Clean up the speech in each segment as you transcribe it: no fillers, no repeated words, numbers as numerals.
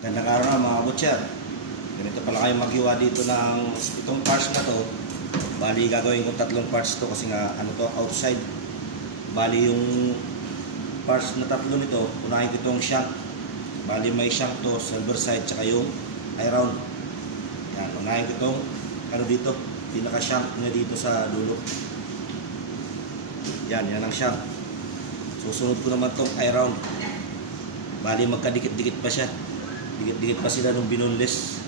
Gandang araw na mga kabutcher. Ganito pala kayo maghiwa dito ng itong parts na to. Bali gagawin ko 3 parts to kasi nga ano to, outside. Bali yung parts na 3 nito, unahin ko itong shank. Bali may shank to, silver side, tsaka yung iron. Yan, unahin ko itong ano dito, pinaka shank niya dito sa dulo. Yan ang shank. Susunod ko naman itong iron. Bali magkadikit-dikit pa siya. Dikit-dikit pa sila nung binunlis.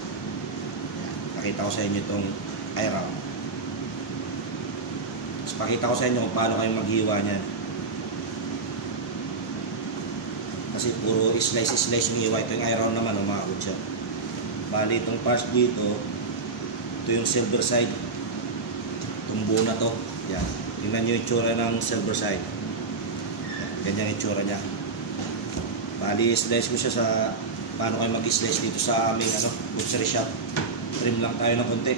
Pakita ko sa inyo itong iron. So, pakita ko sa inyo kung paano kayo maghiwa niyan. Kasi puro slice yung hiwa. Ito yung iron naman, mga kabutcher. Bali itong parts dito, ito yung silver side. Itong buo na to. Yan. Tingnan nyo yung itsura ng silver side. Yan. Ganyan yung itsura niya. Bali slice ko siya sa paano kayo mag-slice dito sa aming butchery shop. Trim lang tayo ng konti.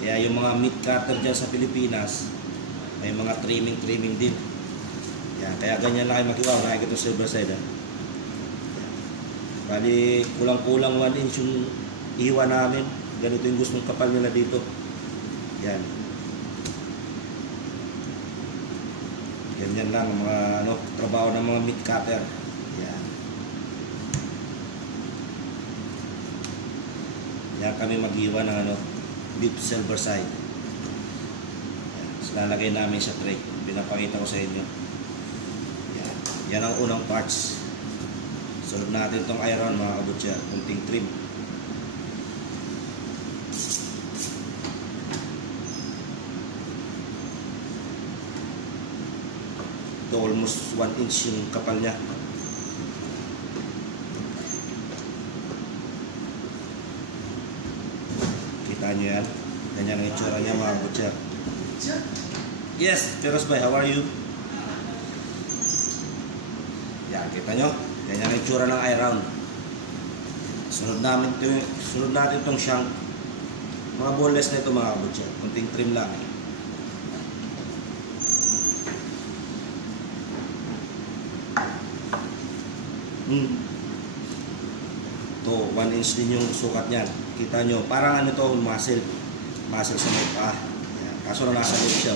Kaya yung mga meat cutter dyan sa Pilipinas, may mga trimming din. Yan, kaya ganyan lang kayo maghiwa. Nakikita ito silver side. Bali kulang-kulang 1 inch yung iwa namin. Ganito yung gustong kapal nila dito. Yan. Ganyan lang ang mga trabaho ng mga meat cutter. Yan. Yan kami maghiwa ng beef silver side. So, lalagay namin sa tray. Pinapakita ko sa inyo. Yan. Yan ang unang parts. Sunod natin itong iron, mga kabutcher. Kunting trim. Ito almost 1 inch yung kapal niya. Kita nyo yan. Ganyan ang itsura niya, mga kabutcher. Yes, Peros Bay, how are you? Yan, kita nyo. Ganyan ang itsura ng iron. Sunod natin itong shank. Mga boneless na ito, mga kabutcher. Kunting trim lang. Ito, 1 inch din yung sukat niyan. Kita nyo, parang ano to, muscle sa may paa. Kaso na nasa loob siya.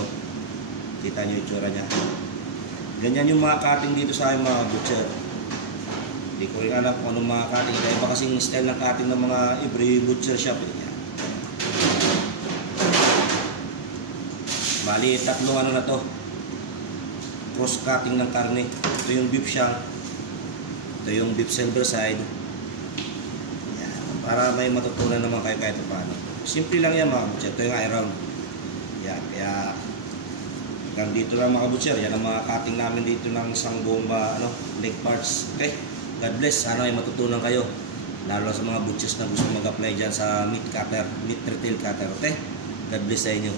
Kita nyo yung itsura niya. Ganyan yung mga cutting dito sa aking mga butcher. Hindi ko rin alam kung anong mga cutting. Kaya iba kasing style ng cutting ng mga every butcher shop. Bali, 3 ano na to. Cross cutting ng karne. Ito yung beef shank. Ito yung beef silver side. Yan. Para may matutunan naman kayo kahit paano. Simple lang yan, mga kabutcher. Ito yung iron. Yan. Kaya hanggang dito lang, mga kabutcher. Yan ang mga cutting namin dito ng isang buong leg parts. Okay? God bless. Sana ay matutunan kayo. Lalo sa mga butchers na gusto mag-apply dyan sa meat cutter, meat retail cutter. Okay? God bless sa inyo.